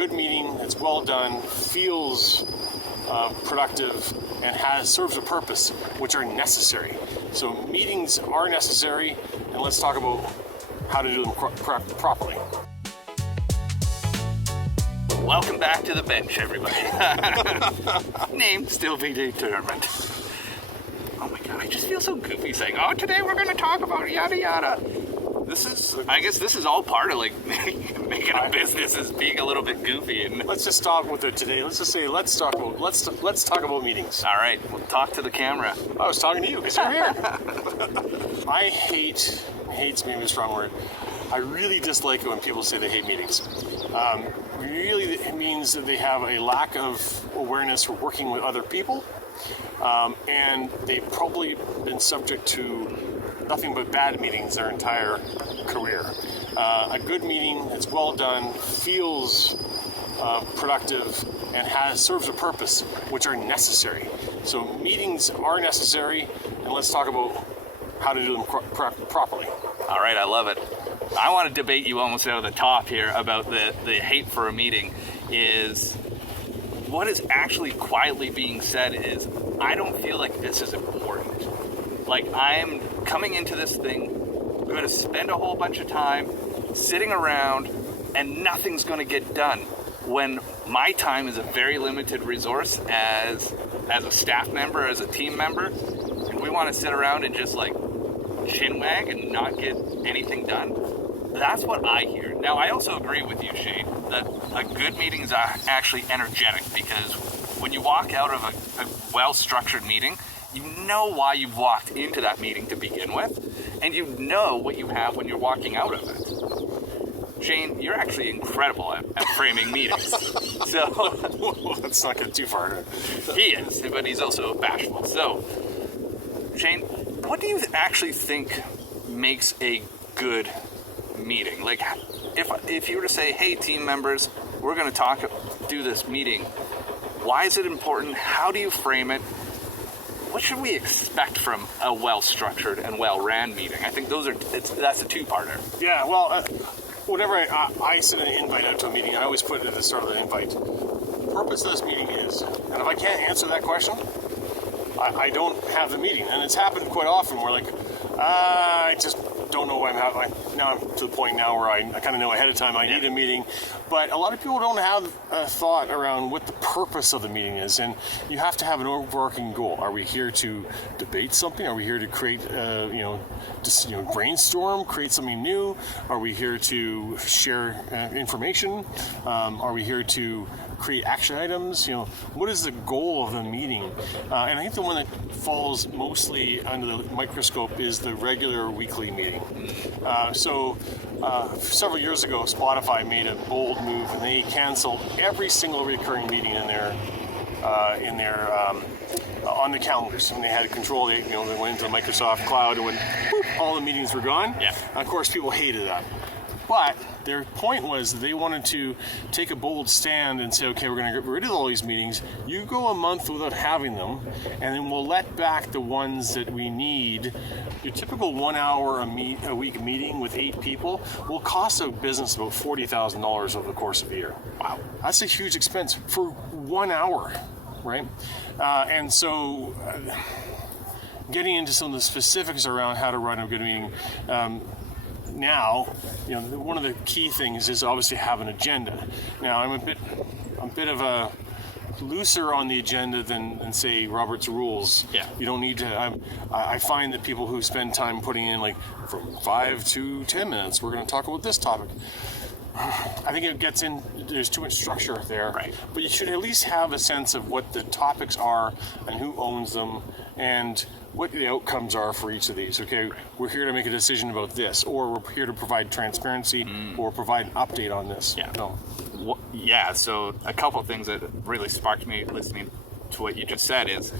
good meeting that's well done, feels productive, and serves a purpose, which are necessary. So meetings are necessary, and let's talk about how to do them properly. Welcome back to the bench, everybody. Name still be determined. Oh my god, I just feel so goofy saying, oh, today we're going to talk about yada yada. I guess this is all part of like making a business is being a little bit goofy. And let's just start with it today. Let's just say let's talk about meetings. All right, we'll talk to the camera. I was talking to you because you're here. I hate's maybe a strong word. I really dislike it when people say they hate meetings. Really, it means that they have a lack of awareness for working with other people, and they've probably been subject to nothing but bad meetings their entire career. A good meeting that's well done, feels productive, and serves a purpose, which are necessary. So meetings are necessary, and let's talk about how to do them properly. All right, I love it. I want to debate you almost out of the top here about the hate for a meeting. Is what is actually quietly being said is, I don't feel like this is important. Like, I'm coming into this thing, I'm going to spend a whole bunch of time sitting around and nothing's going to get done, when my time is a very limited resource as a staff member, as a team member, and we want to sit around and just like chinwag and not get anything done. That's what I hear. Now, I also agree with you, Shane, that a good meeting is actually energetic, because when you walk out of a well-structured meeting, you know why you've walked into that meeting to begin with, and you know what you have when you're walking out of it. Shane, you're actually incredible at framing meetings. So let's not get too far. He is, but he's also bashful. So, Shane, what do you actually think makes a good meeting? Like, if you were to say, hey, team members, we're going to do this meeting, why is it important? How do you frame it? What should we expect from a well-structured and well-ran meeting? I think that's a two-parter. Yeah, well, whenever I send an invite out to a meeting, I always put it at the start of the invite. The purpose of this meeting is, and if I can't answer that question, I don't have the meeting. And it's happened quite often where, like, I just don't know what I'm having. Now I'm to the point now where I kind of know ahead of time I need a meeting. But a lot of people don't have a thought around what the purpose of the meeting is. And you have to have an overarching goal. Are we here to debate something? Are we here to create, brainstorm, create something new? Are we here to share information? Are we here to create action items? What is the goal of the meeting? And I think the one that falls mostly under the microscope is the regular weekly meeting. Several years ago, Spotify made a bold move, and they canceled every single recurring meeting in their on the calendars. And they had control. They went into the Microsoft cloud, and when all the meetings were gone. Yeah. Of course, people hated that. But their point was they wanted to take a bold stand and say, okay, we're going to get rid of all these meetings. You go a month without having them, and then we'll let back the ones that we need. Your typical 1 hour a week meeting with 8 people will cost a business about $40,000 over the course of a year. Wow. That's a huge expense for 1 hour, right? And so getting into some of the specifics around how to run a good meeting, now, one of the key things is obviously have an agenda. Now, I'm a bit of a looser on the agenda than say Robert's rules. Yeah. You don't need to. I find that people who spend time putting in like from 5 to 10 minutes, we're going to talk about this topic. I think it gets in. There's too much structure there. Right. But you should at least have a sense of what the topics are and who owns them and what the outcomes are for each of these. Okay, we're here to make a decision about this, or we're here to provide transparency, or provide an update on this. Yeah. No. Well, yeah, so a couple things that really sparked me listening to what you just said is,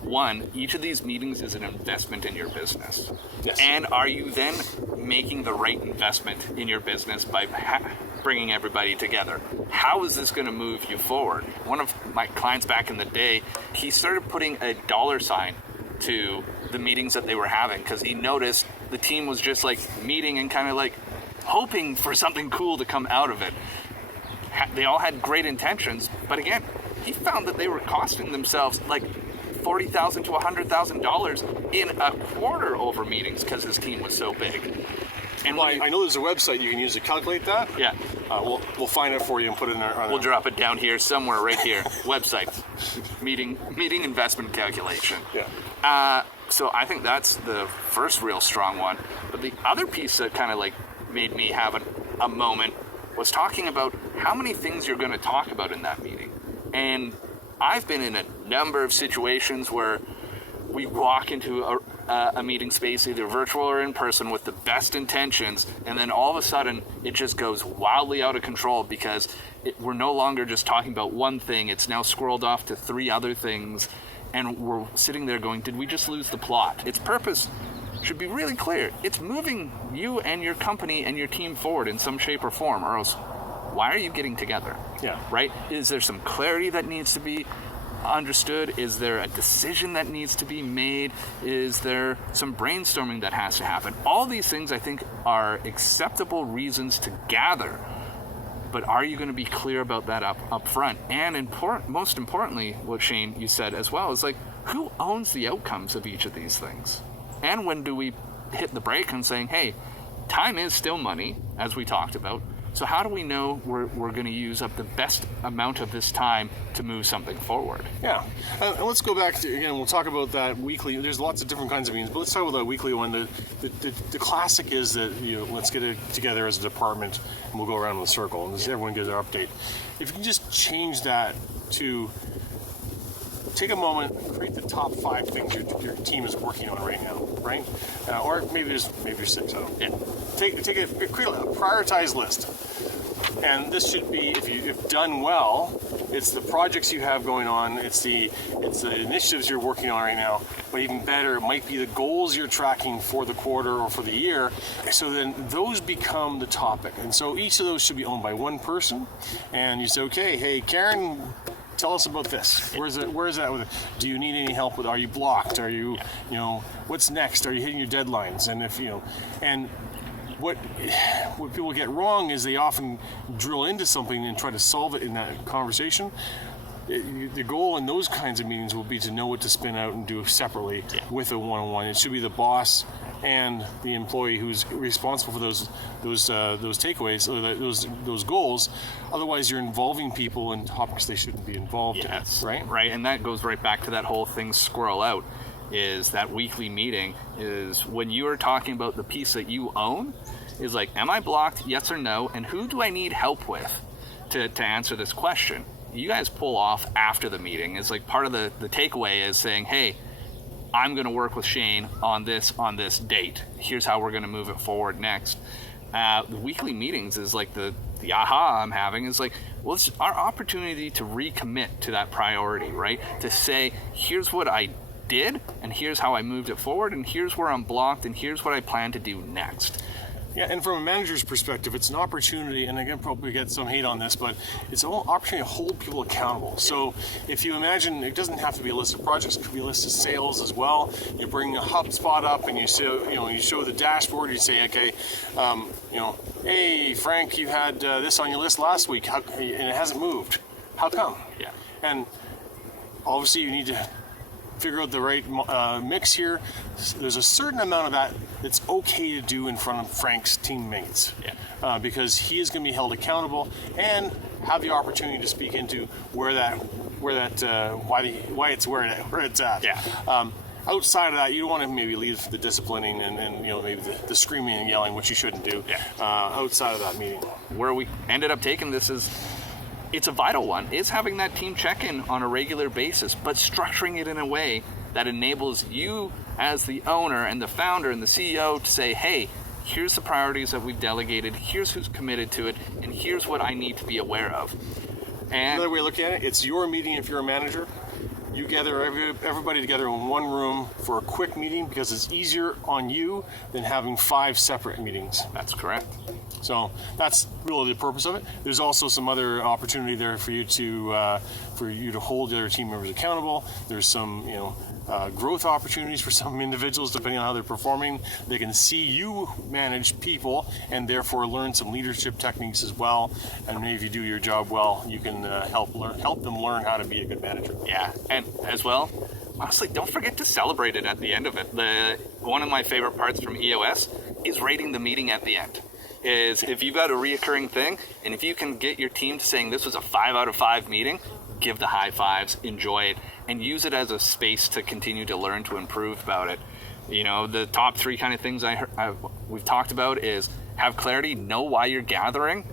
one, each of these meetings is an investment in your business. Yes. And are you then making the right investment in your business by bringing everybody together? How is this going to move you forward? One of my clients back in the day, he started putting a dollar sign to the meetings that they were having because he noticed the team was just like meeting and kind of like hoping for something cool to come out of it. they all had great intentions, but again, he found that they were costing themselves like $40,000 to $100,000 in a quarter over meetings because his team was so big. And well, I know there's a website you can use to calculate that. Yeah. We'll find it for you and put it in our. We'll drop it down here somewhere, right here. Website, meeting investment calculation. Yeah. So I think that's the first real strong one. But the other piece that kind of like made me have a moment was talking about how many things you're going to talk about in that meeting. And I've been in a number of situations where we walk into a meeting space, either virtual or in person, with the best intentions, and then all of a sudden it just goes wildly out of control because we're no longer just talking about one thing. It's now squirreled off to 3 other things, and we're sitting there going, did we just lose the plot? Its purpose should be really clear. It's moving you and your company and your team forward in some shape or form, or else why are you getting together? Yeah. Right? Is there some clarity that needs to be understood? Is there a decision that needs to be made? Is there some brainstorming that has to happen? All these things I think are acceptable reasons to gather, but are you going to be clear about that up front? And most importantly, what Shane, you said as well, is like, who owns the outcomes of each of these things? And when do we hit the brake and saying, hey, time is still money, as we talked about, so how do we know we're going to use up the best amount of this time to move something forward? Yeah. And let's go back to, again, we'll talk about that weekly. There's lots of different kinds of meetings, but let's talk about that weekly one. The classic is that, let's get it together as a department and we'll go around in a circle and everyone gives their update. If you can just change that to take a moment, create the top 5 things your team is working on right now, right? Or maybe there's 6 of them. Yeah. Create a prioritized list. And this should be, if done well, it's the projects you have going on, it's the initiatives you're working on right now, but even better, it might be the goals you're tracking for the quarter or for the year. So then those become the topic. And so each of those should be owned by one person. And you say, okay, hey, Karen, tell us about this. Where is that with it? Do you need any help with? Are you blocked? Are you, what's next? Are you hitting your deadlines? And if and what people get wrong is they often drill into something and try to solve it in that conversation. The goal in those kinds of meetings will be to know what to spin out and do separately with a one-on-one. It should be the boss and the employee who's responsible for those takeaways, or those goals. Otherwise, you're involving people in topics they shouldn't be involved in. Right, and that goes right back to that whole thing squirrel out. Is that weekly meeting is when you are talking about the piece that you own, is like, am I blocked? Yes or no? And who do I need help with to answer this question? You guys pull off after the meeting. It's like part of the takeaway is saying, hey, I'm going to work with Shane on this date. Here's how we're going to move it forward next. The weekly meetings is like the aha I'm having is like, well, it's our opportunity to recommit to that priority, right? To say, here's what I did, and here's how I moved it forward, and here's where I'm blocked, and here's what I plan to do next. Yeah, and from a manager's perspective, it's an opportunity, and again, probably get some hate on this, but it's an opportunity to hold people accountable. So if you imagine, it doesn't have to be a list of projects, it could be a list of sales as well. You bring a HubSpot up and you show the dashboard, you say, okay, hey, Frank, you had this on your list last week, and it hasn't moved. How come? Yeah. And obviously you need to figure out the right mix here. There's a certain amount of that that's okay to do in front of Frank's teammates, because he is going to be held accountable and have the opportunity to speak into why it's where it's at. Yeah. Outside of that, you don't want to maybe leave the disciplining and maybe the screaming and yelling, which you shouldn't do. Yeah. Outside of that meeting. Where we ended up taking this is, it's a vital one, is having that team check-in on a regular basis, but structuring it in a way that enables you as the owner and the founder and the CEO to say, hey, here's the priorities that we've delegated, here's who's committed to it, and here's what I need to be aware of. And another way of looking at it, it's your meeting if you're a manager. You gather everybody together in one room for a quick meeting because it's easier on you than having 5 separate meetings. That's correct. So that's really the purpose of it. There's also some other opportunity there for you to hold the other team members accountable. There's some growth opportunities for some individuals depending on how they're performing. They can see you manage people and therefore learn some leadership techniques as well. And maybe if you do your job well, you can help them learn how to be a good manager. Yeah, and as well, honestly, don't forget to celebrate it at the end of it. One of my favorite parts from EOS is rating the meeting at the end. Is if you've got a reoccurring thing, and if you can get your team to saying this was a 5 out of 5 meeting, give the high fives, enjoy it, and use it as a space to continue to learn, to improve about it. The top 3 kind of things we've talked about is have clarity, know why you're gathering,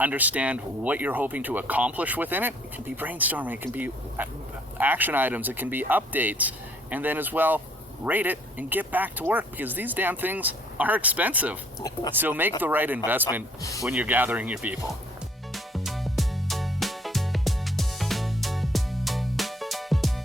understand what you're hoping to accomplish within it. It can be brainstorming, it can be action items, it can be updates, and then as well, rate it and get back to work, because these damn things are expensive. So make the right investment when you're gathering your people.